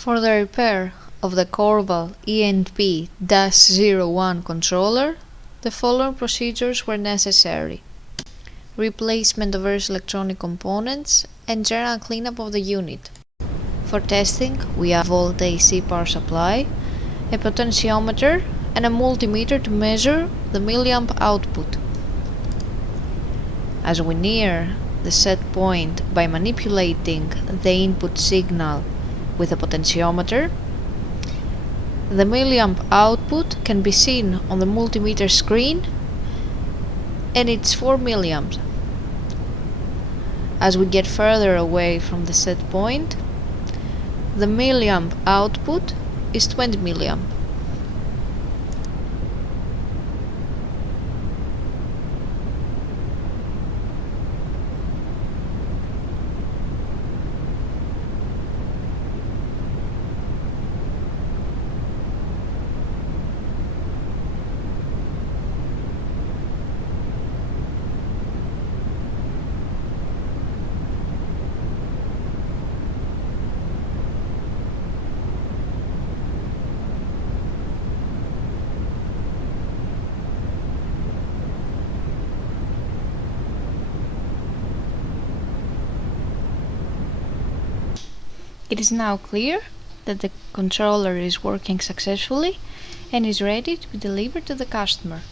For the repair of the Korval E&P-01 controller, the following procedures were necessary: replacement of various electronic components and general cleanup of the unit. For testing, we have a volt AC power supply, a potentiometer and a multimeter to measure the milliamp output. As we near the set point by manipulating the input signal with a potentiometer, the milliamp output can be seen on the multimeter screen, and it's 4 milliamps. As we get further away from the set point, the milliamp output is 20 milliamp. It is now clear that the controller is working successfully and is ready to be delivered to the customer.